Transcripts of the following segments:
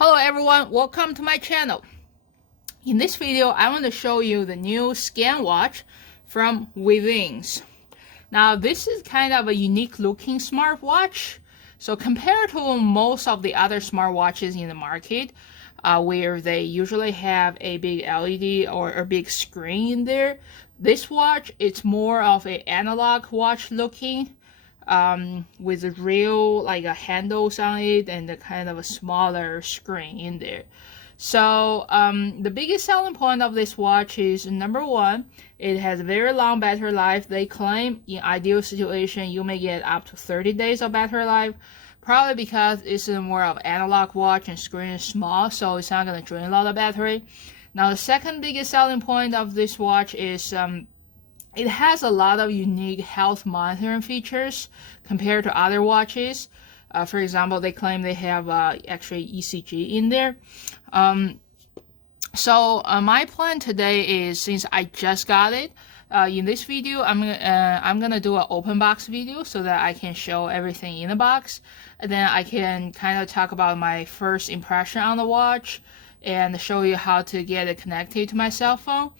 Hello everyone, welcome to my channel. In this video, I want to show you the new Scanwatch from Withings. Now this is kind of a unique looking smartwatch. So compared to most of the other smartwatches in the market, where they usually have a big LED or a big screen in there, this watch it's more of an analog watch looking. With a real handles on it and a kind of a smaller screen in there. So the biggest selling point of this watch is number one, it has a very long battery life. They claim in ideal situation you may get up to 30 days of battery life, probably because it's a more of analog watch and screen is small, so it's not going to drain a lot of battery. Now the second biggest selling point of this watch is it has a lot of unique health monitoring features compared to other watches. For example, they claim they have actually ECG in there. So my plan today is, since I just got it, in this video I'm gonna do an open box video so that I can show everything in the box, and then I can kind of talk about my first impression on the watch and show you how to get it connected to my cell phone.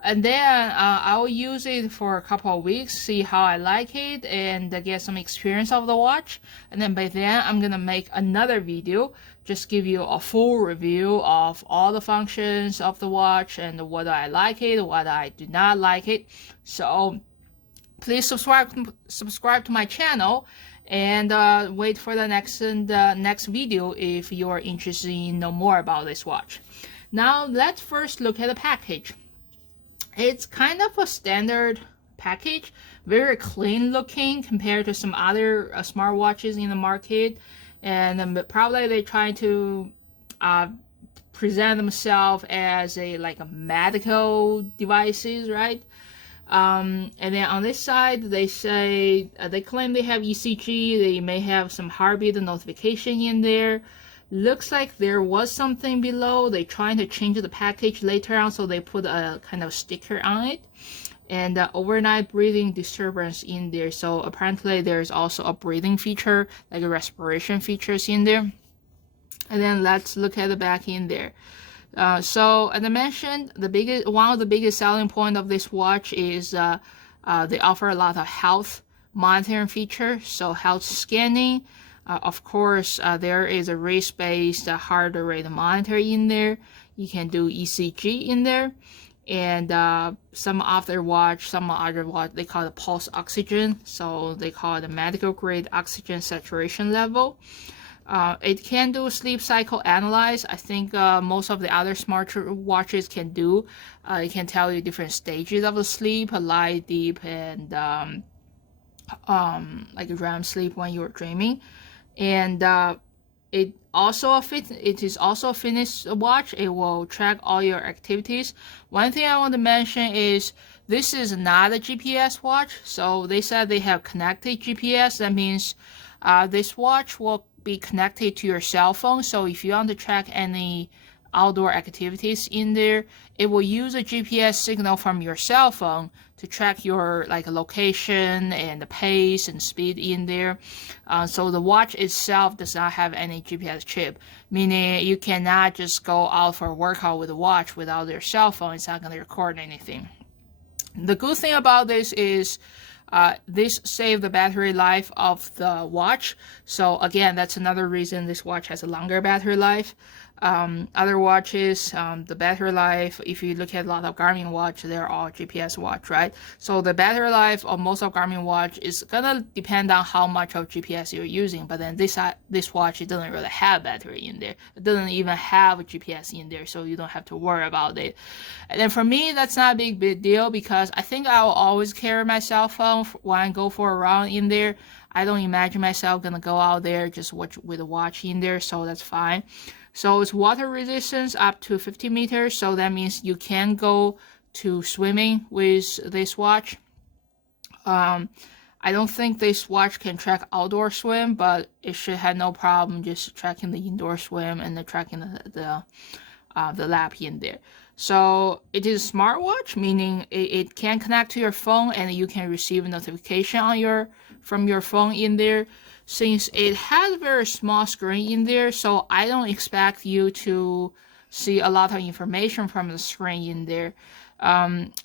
And then I'll use it for a couple of weeks, see how I like it, and get some experience of the watch. And then by then, I'm gonna make another video, just give you a full review of all the functions of the watch and whether I like it, whether I do not like it. So please subscribe to my channel and wait for the next video if you are interested in know more about this watch. Now let's first look at the package. It's kind of a standard package, very clean looking compared to some other smartwatches in the market, and probably they try to present themselves as a medical devices, right? And then on this side, they say they claim they have ECG. They may have some heartbeat notification in there. Looks like there was something below. They trying to change the package later on, so they put a kind of sticker on it, and overnight breathing disturbance in there. So apparently there's also a breathing feature, like a respiration features in there. And then let's look at the back in there. So as I mentioned, one of the biggest selling point of this watch is they offer a lot of health monitoring features, so health scanning. Of course, there is a wrist-based heart rate monitor in there. You can do ECG in there, and some other watch, they call it pulse oxygen. So they call it a medical grade oxygen saturation level. It can do sleep cycle analyze. I think most of the other smart watches can do. It can tell you different stages of the sleep, light, deep, and like REM sleep when you're dreaming. And it is also a fitness watch. It will track all your activities. One thing I want to mention is this is not a GPS watch. So they said they have connected GPS. That means this watch will be connected to your cell phone. So if you want to track any outdoor activities in there, it will use a GPS signal from your cell phone to track your location and the pace and speed in there. So the watch itself does not have any GPS chip, meaning you cannot just go out for a workout with a watch without your cell phone. It's not going to record anything. The good thing about this is this saves the battery life of the watch. So again, that's another reason this watch has a longer battery life. Other watches, the battery life, if you look at a lot of Garmin watch, they're all GPS watch, right? So the battery life of most of Garmin watch is gonna depend on how much of GPS you're using. But then this watch, it doesn't really have battery in there. It doesn't even have a GPS in there, so you don't have to worry about it. And then for me, that's not a big deal, because I think I will always carry my cell phone when I go for a run in there. I don't imagine myself gonna go out there just with a watch in there, so that's fine. So it's water resistance up to 50 meters, so that means you can go to swimming with this watch. I don't think this watch can track outdoor swim, but it should have no problem just tracking the indoor swim and tracking the lap in there. So it is a smartwatch, meaning it can connect to your phone and you can receive a notification from your phone in there. since it has a very small screen in there, so I don't expect you to see a lot of information from the screen in there.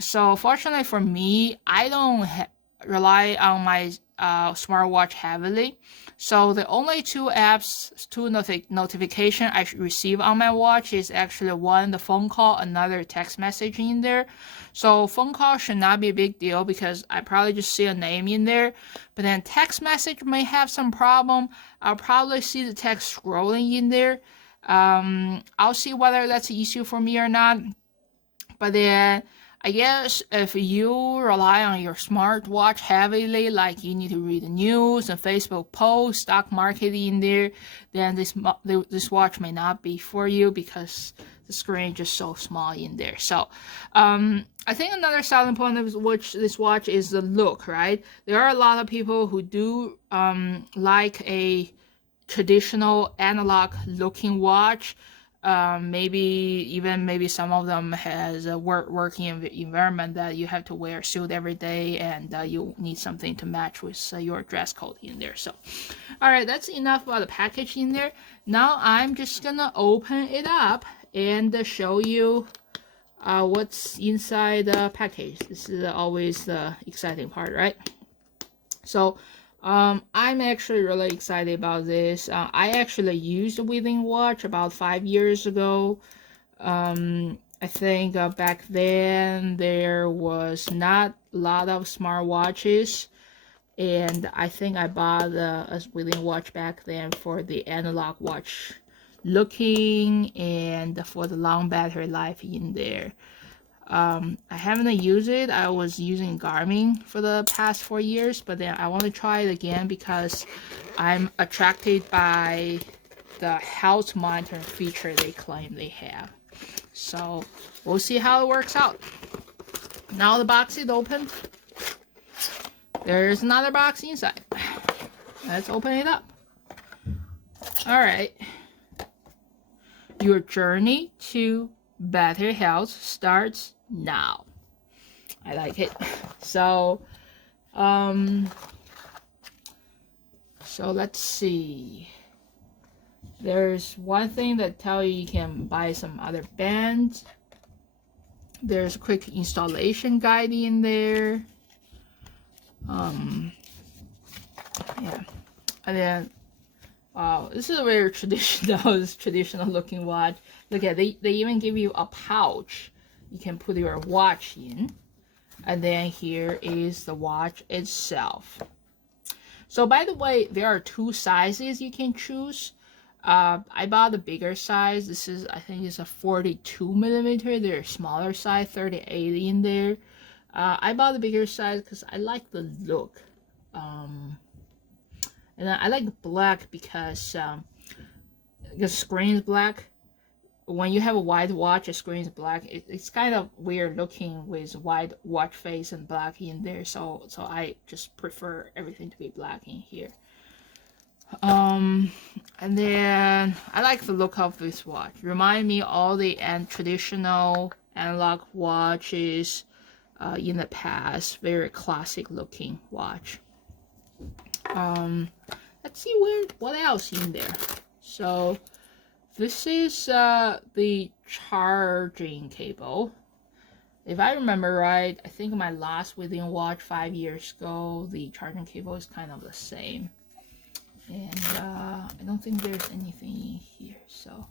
So fortunately for me, I don't rely on my smartwatch heavily. So the only two apps, two notification I receive on my watch is actually one, the phone call, another text message in there. So phone call should not be a big deal because I probably just see a name in there. But then text message may have some problem. I'll probably see the text scrolling in there. I'll see whether that's an issue for me or not. But then I guess if you rely on your smartwatch heavily, like you need to read the news and Facebook posts, stock market in there, then this watch may not be for you because the screen is just so small in there. So I think another selling point of this watch is the look, right? There are a lot of people who do like a traditional analog looking watch. Maybe some of them has a working environment that you have to wear a suit every day, and you need something to match with your dress code in there. So, all right, that's enough about the package in there. Now I'm just gonna open it up and show you what's inside the package. This is always the exciting part, right? So I'm actually really excited about this. I actually used a Withings watch about 5 years ago. I think back then there was not a lot of smartwatches, and I think I bought a Withings watch back then for the analog watch looking and for the long battery life in there. I haven't used it. I was using Garmin for the past 4 years, but then I want to try it again because I'm attracted by the health monitoring feature they claim they have. So we'll see how it works out. Now the box is open. There's another box inside. Let's open it up. All right. Your journey to battery health starts now. I like it. So let's see. There's one thing that tell you can buy some other bands. There's a quick installation guide in there. Yeah, and then wow, this is a very traditional looking watch. Look at they even give you a pouch you can put your watch in, and then here is the watch itself. So by the way, there are two sizes you can choose. I bought the bigger size. This is, I think it's a 42 millimeter. There's smaller size, 38 in there. I bought the bigger size because I like the look. And I like black because the screen is black. When you have a white watch, the screen is black. It's kind of weird looking with white watch face and black in there. So I just prefer everything to be black in here. And then I like the look of this watch. Remind me all the traditional analog watches in the past. Very classic looking watch. Let's see what else in there. So this is the charging cable. If I remember right, I think my last Withings watch 5 years ago, the charging cable is kind of the same. And I don't think there's anything in here, so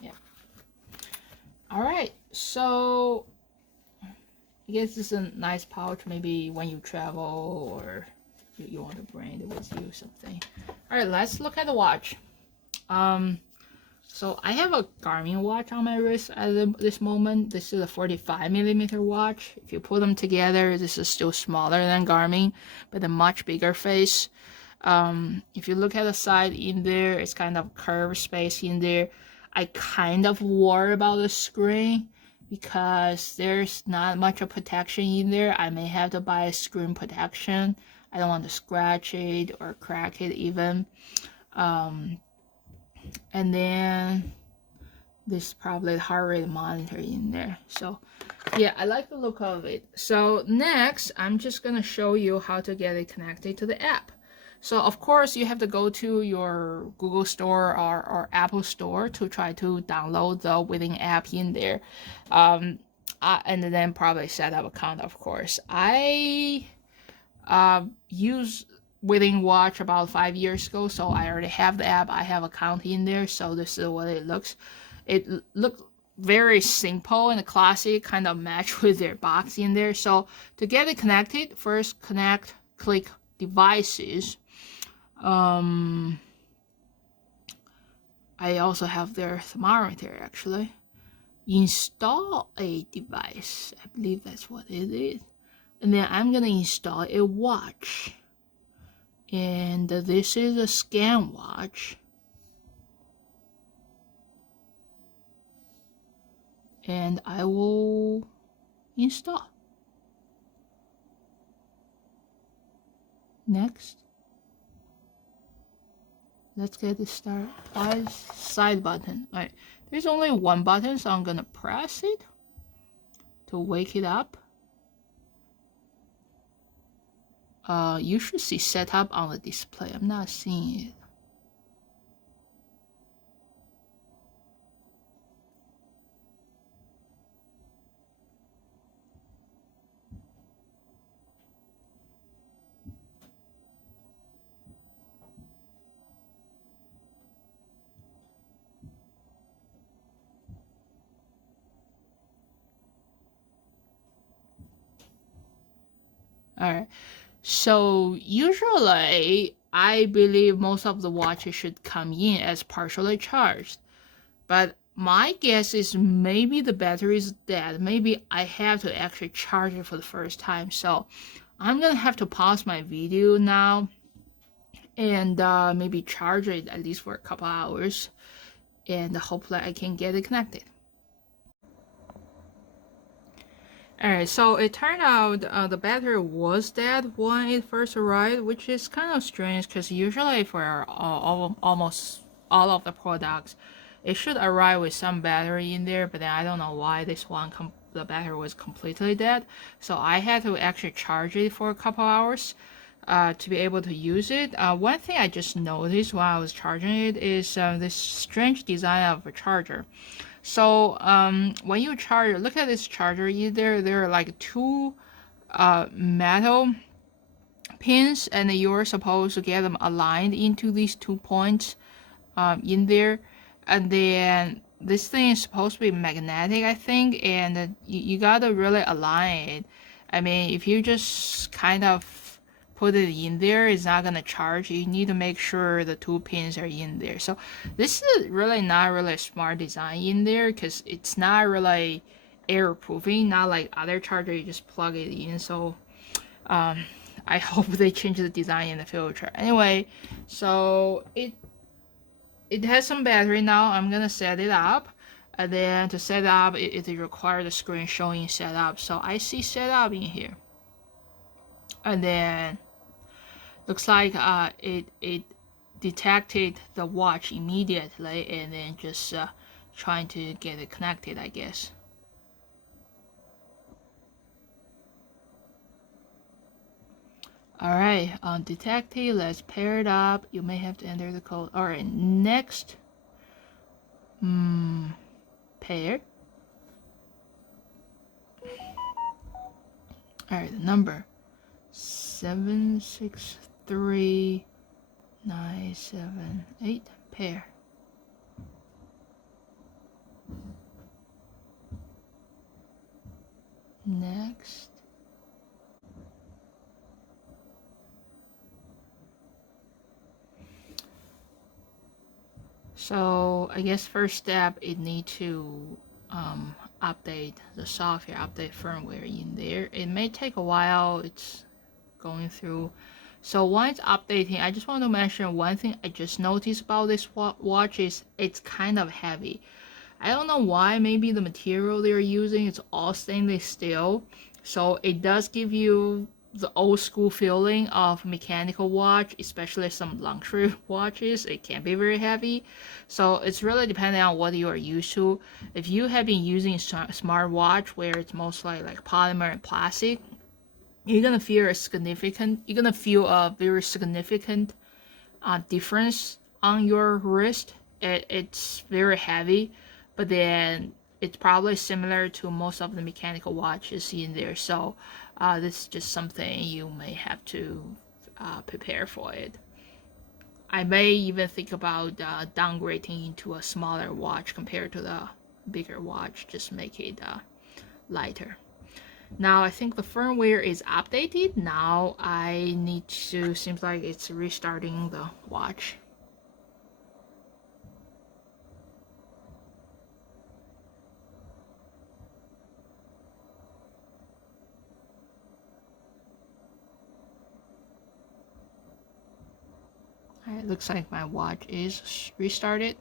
yeah. Alright, so I guess this is a nice pouch, maybe when you travel or you want to bring it with you or something. Alright, let's look at the watch. So I have a Garmin watch on my wrist at this moment. This is a 45 millimeter watch. If you put them together, this is still smaller than Garmin, but a much bigger face. If you look at the side in there, it's kind of curved space in there. I kind of worry about the screen because there's not much of protection in there. I may have to buy a screen protection. I don't want to scratch it or crack it even. And then this probably heart rate monitor in there. So yeah, I like the look of it. So next, I'm just gonna show you how to get it connected to the app. So of course you have to go to your Google Store or Apple Store to try to download the Withings app in there, and then probably set up account. Of course, I use Withings Watch about 5 years ago, so I already have the app. I have account in there, so this is what it looks. It looks very simple and classic, kind of match with their box in there. So to get it connected, first click devices. I also have their thermometer actually. Install a device. I believe that's what it is. And then I'm gonna install a watch. And this is a Scanwatch. And I will install. Next. Let's get it started. Side button. All right. There's only one button, so I'm gonna press it to wake it up. You should see setup on the display. I'm not seeing it. Alright, so usually I believe most of the watches should come in as partially charged, but my guess is maybe the battery is dead. Maybe I have to actually charge it for the first time. So I'm gonna have to pause my video now and maybe charge it at least for a couple hours, and hopefully I can get it connected. Alright, so it turned out the battery was dead when it first arrived, which is kind of strange because usually for almost all of the products, it should arrive with some battery in there, but then I don't know why this one the battery was completely dead. So I had to actually charge it for a couple hours to be able to use it. One thing I just noticed while I was charging it is this strange design of a charger. So when you charge, look at this charger. There are like two metal pins, and you're supposed to get them aligned into these 2 points in there. And then this thing is supposed to be magnetic, I think, and you gotta really align it. I mean, if you just kind of put it in there, it's not gonna charge. You need to make sure the 2 pins are in there. So this is really not really a smart design in there, because it's not really error proofing, not like other charger you just plug it in. So I hope they change the design in the future. Anyway, so it has some battery now. I'm gonna set it up, and then to set up it requires the screen showing setup. So I see setup in here, and then looks like it detected the watch immediately, and then just trying to get it connected, I guess. Alright, detected. Let's pair it up. You may have to enter the code. Alright, next. Pair. Alright, the number 763978. Pair. Next. So I guess first step, it need to update the software, update firmware in there. It may take a while. It's going through. So once updating, I just want to mention one thing I just noticed about this watch is it's kind of heavy. I don't know why. Maybe the material they're using is all stainless steel, so it does give you the old school feeling of mechanical watch, especially some luxury watches. It can be very heavy, so it's really depending on what you are used to. If you have been using smart watch where it's mostly like polymer and plastic, you're gonna feel a very significant difference on your wrist. It's very heavy, but then it's probably similar to most of the mechanical watches in there. So this is just something you may have to prepare for it. I may even think about downgrading into a smaller watch compared to the bigger watch, just make it lighter. Now I think the firmware is updated. Now I need to, seems like it's restarting the watch. Alright, looks like my watch is restarted.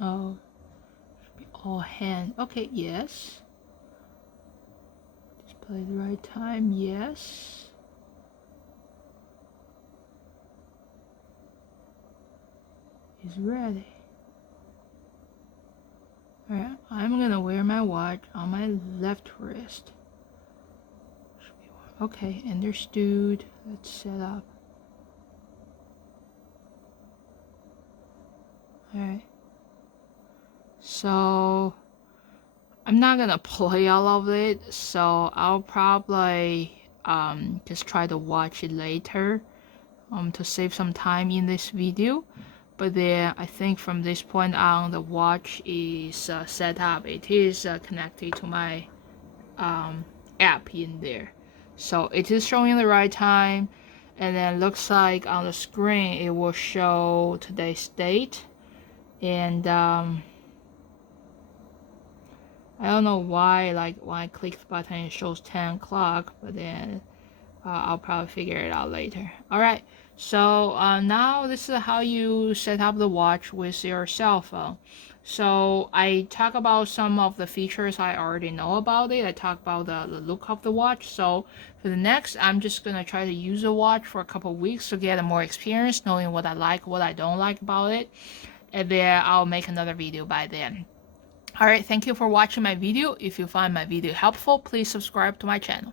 Oh, should be all hand. Okay, yes. Display the right time, yes. Is ready. Alright, I'm gonna wear my watch on my left wrist. Okay, understood. Let's set up. Alright. So I'm not gonna play all of it, so I'll probably just try to watch it later to save some time in this video. But then I think from this point on, the watch is set up. It is connected to my app in there, so it is showing the right time. And then looks like on the screen it will show today's date. And I don't know why, like when I click the button it shows 10 o'clock, but then I'll probably figure it out later. Alright, so now this is how you set up the watch with your cell phone. So I talk about some of the features I already know about it. I talk about the look of the watch. So for the next, I'm just gonna try to use the watch for a couple of weeks to get more experience, knowing what I like, what I don't like about it. And then I'll make another video by then. Alright, thank you for watching my video. If you find my video helpful, please subscribe to my channel.